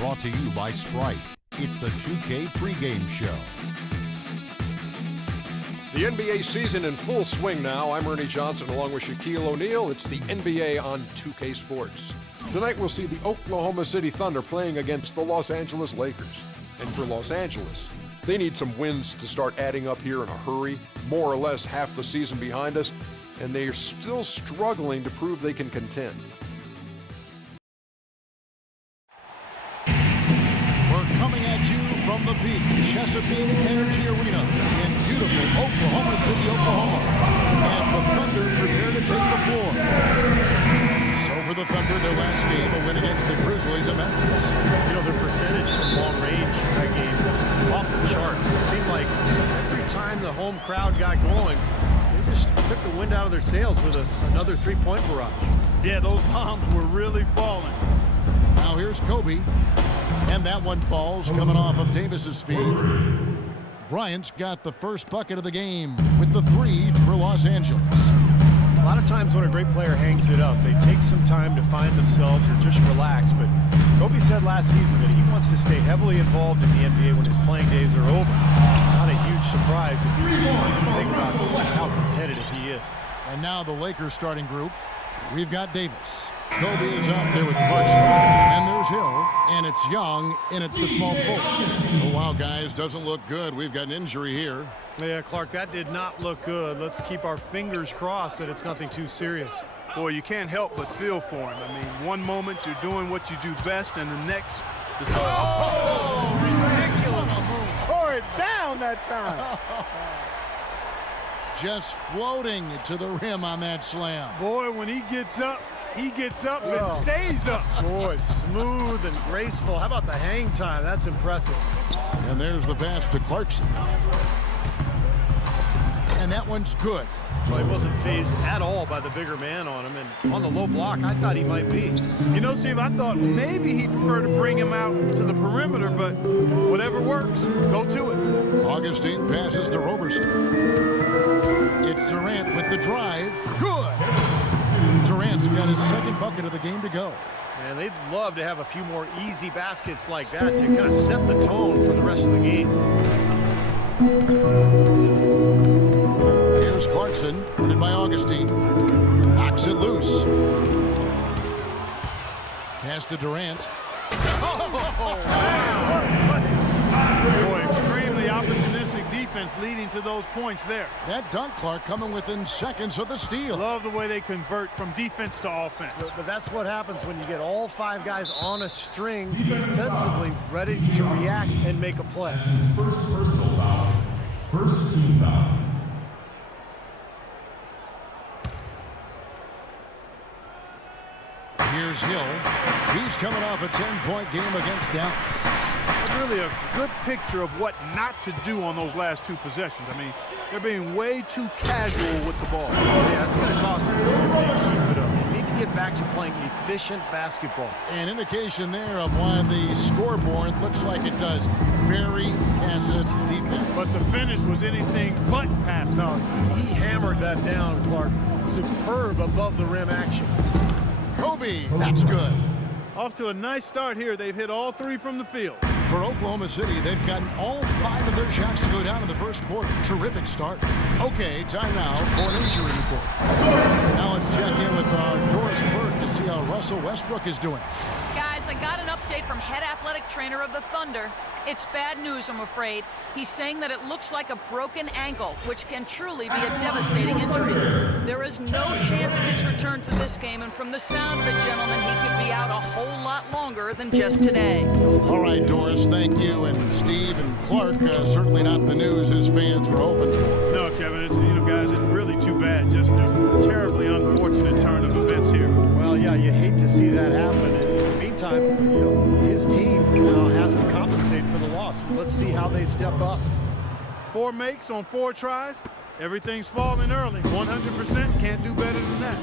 Brought to you by Sprite. It's the 2K pregame show. The NBA season in full swing now. I'm Ernie Johnson along with Shaquille O'Neal. It's the NBA on 2K Sports. Tonight we'll see the Oklahoma City Thunder playing against the Los Angeles Lakers. And for Los Angeles, they need some wins to start adding up here in a hurry. More or less half the season behind us, and they are still struggling to prove they can contend. We're coming at you from the peak, Chesapeake Energy Arena in beautiful Oklahoma City, Oklahoma, as the Thunder prepare to take the floor. So for the Thunder, their last game, a win against the Grizzlies in Memphis. You know, their percentage from long range that game was off the charts. It seemed like every time the home crowd got going, they just took the wind out of their sails with another three-point barrage. Yeah, those bombs were really falling. Now here's Kobe, and that one falls coming off of Davis's feet. Bryant's got the first bucket of the game with the three for Los Angeles. A lot of times when a great player hangs it up, they take some time to find themselves or just relax. But Kobe said last season that he wants to stay heavily involved in the NBA when his playing days are over. Not a huge surprise if you think about just how competitive he is. And now the Lakers starting group. We've got Davis. Kobe is out there with Clarkson. And there's Hill. And it's Young in at the small forward. Oh, wow, guys. Doesn't look good. We've got an injury here. Yeah, Clark, that did not look good. Let's keep our fingers crossed that it's nothing too serious. Boy, you can't help but feel for him. I mean, one moment you're doing what you do best, and the next is... Oh, ridiculous. Tore it down that time. Just floating to the rim on that slam. Boy, when he gets up and stays up. Boy, smooth and graceful. How about the hang time? That's impressive. And there's the pass to Clarkson. And that one's good. Well, he wasn't phased at all by the bigger man on him. And on the low block, I thought he might be. You know, Steve, I thought maybe he'd prefer to bring him out to the perimeter, but whatever works, go to it. Augustine passes to Roberson. It's Durant with the drive. Good. Durant's got his second bucket of the game to go. And they'd love to have a few more easy baskets like that to kind of set the tone for the rest of the game. Here's Clarkson, running by Augustine. Knocks it loose. Pass to Durant. Boy, extremely opportunistic defense leading to those points there. That dunk, Clark, coming within seconds of the steal. Love the way they convert from defense to offense. But that's what happens when you get all five guys on a string defensively ready to react and make a play. First personal foul. First team foul. Here's Hill. He's coming off a 10-point game against Dallas. That's really a good picture of what not to do on those last two possessions. I mean, they're being way too casual with the ball. Yeah, it's going to cost them everything. They need to get back to playing efficient basketball. An indication there of why the scoreboard looks like it does. Very passive defense. But the finish was anything but passive. No, he hammered that down, Clark. Superb above the rim action. Kobe, that's good. Off to a nice start here. They've hit all three from the field. For Oklahoma City, they've gotten all 5 of their shots to go down in the first quarter. Terrific start. Okay, time now for an injury report. Now let's check in with Doris Burke to see how Russell Westbrook is doing. Guys, I got an update from head athletic trainer of the Thunder. It's bad news, I'm afraid. He's saying that it looks like a broken ankle, which can truly be a devastating injury. There is no chance of his return to this game, and from the sound of it, gentlemen, he could be out a whole lot longer than just today. All right, Doris, thank you. And Steve and Clark, certainly not the news his fans were hoping for. No, Kevin, it's, guys, it's really too bad. Just a terribly unfortunate turn of events here. Well, yeah, you hate to see that happen. In the meantime, his team now has to compensate for the loss. Let's see how they step up. 4 makes on 4 tries. Everything's falling early. 100% can't do better than that.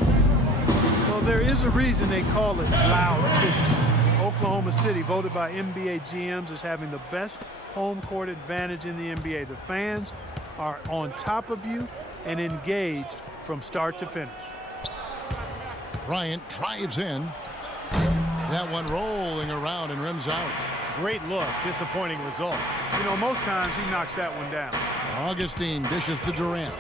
Well, there is a reason they call it Loud City. Oklahoma City, voted by NBA GMs as having the best home court advantage in the NBA. The fans are on top of you and engaged from start to finish. Bryant drives in. That one rolling around and rims out. Great look. Disappointing result. You know, most times he knocks that one down. Augustine dishes to Durant.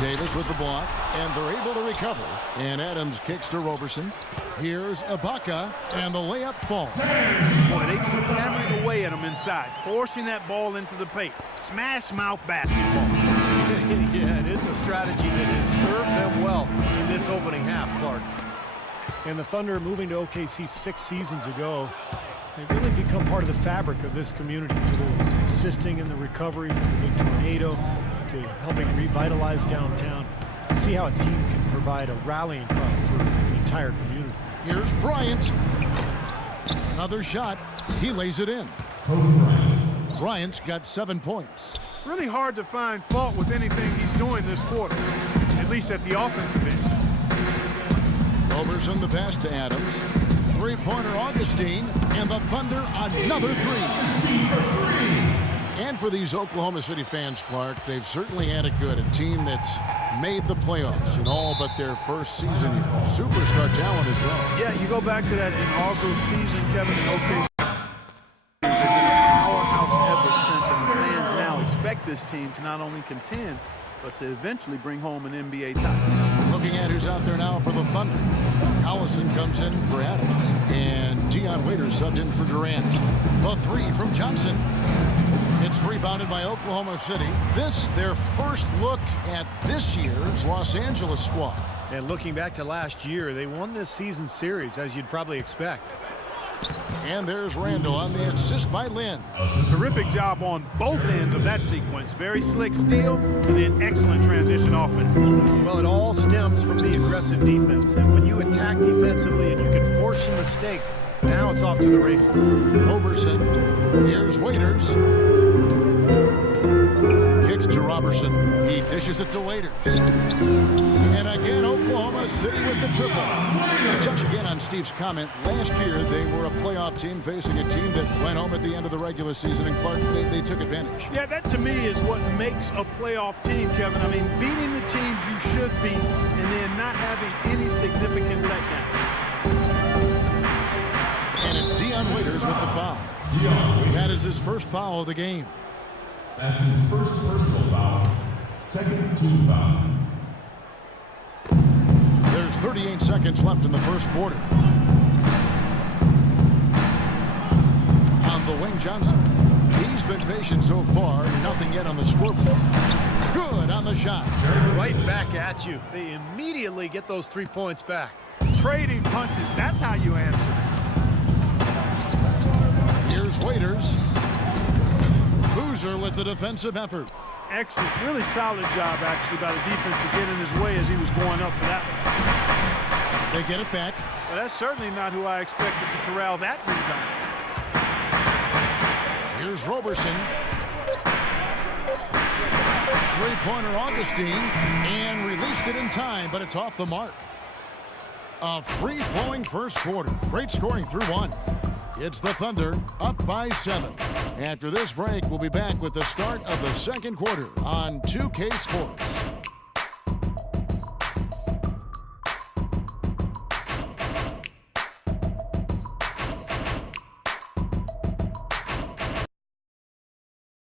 Davis with the block, and they're able to recover. And Adams kicks to Roberson. Here's Ibaka, and the layup falls. Boy, they keep hammering away at him inside, forcing that ball into the paint. Smash mouth basketball. Yeah, and it's a strategy that has served them well in this opening half, Clark. And the Thunder moving to OKC 6 seasons ago, they've really become part of the fabric of this community. Whether it was assisting in the recovery from the big tornado to helping revitalize downtown. See how a team can provide a rallying cry for the entire community. Here's Bryant. Another shot. He lays it in. Kobe Bryant. Bryant's got 7 points. Really hard to find fault with anything he's doing this quarter, at least at the offensive end. Roberson the pass to Adams. Three-pointer Augustine, and the Thunder another three. And for these Oklahoma City fans, Clark, they've certainly had it good. A team that's made the playoffs in all but their first season. Superstar talent as well. Yeah, you go back to that inaugural season, Kevin, in OKC. It's been a powerhouse ever since, and the fans now expect this team to not only contend, but to eventually bring home an NBA title. Looking at who's out there now for the Thunder. Collison comes in for Adams, and Dion Waiters subbed in for Durant. The three from Johnson. It's rebounded by Oklahoma City. This, their first look at this year's Los Angeles squad. And looking back to last year, they won this season series, as you'd probably expect. And there's Randall on the assist by Lynn. Terrific job on both ends of that sequence. Very slick steal, and then excellent transition offense. Well, it all stems from the aggressive defense. And when you attack defensively and you can force some mistakes, now it's off to the races. Roberson. Here's Waiters. Kicks to Roberson. He dishes it to Waiters. And again, Oklahoma City with the triple. To touch again on Steve's comment, last year they were a playoff team facing a team that went home at the end of the regular season, and Clark, they took advantage. Yeah, that to me is what makes a playoff team, Kevin. I mean, beating the teams you should beat and then not having any significant letdown. And it's Dion Waiters with the foul. That is his first foul of the game. That's his first personal foul. Second team foul. There's 38 seconds left in the first quarter. On the wing, Johnson. He's been patient so far. Nothing yet on the scoreboard. Good on the shot. Right back at you. They immediately get those 3 points back. Trading punches, that's how you answer it. Here's Waiters. Boozer with the defensive effort. Excellent. Really solid job, actually, by the defense to get in his way as he was going up for that one. They get it back. Well, that's certainly not who I expected to corral that rebound. Here's Roberson. Three-pointer Augustine, and released it in time, but it's off the mark. A free-flowing first quarter. Great scoring through one. It's the Thunder up by 7. After this break, we'll be back with the start of the second quarter on 2K Sports.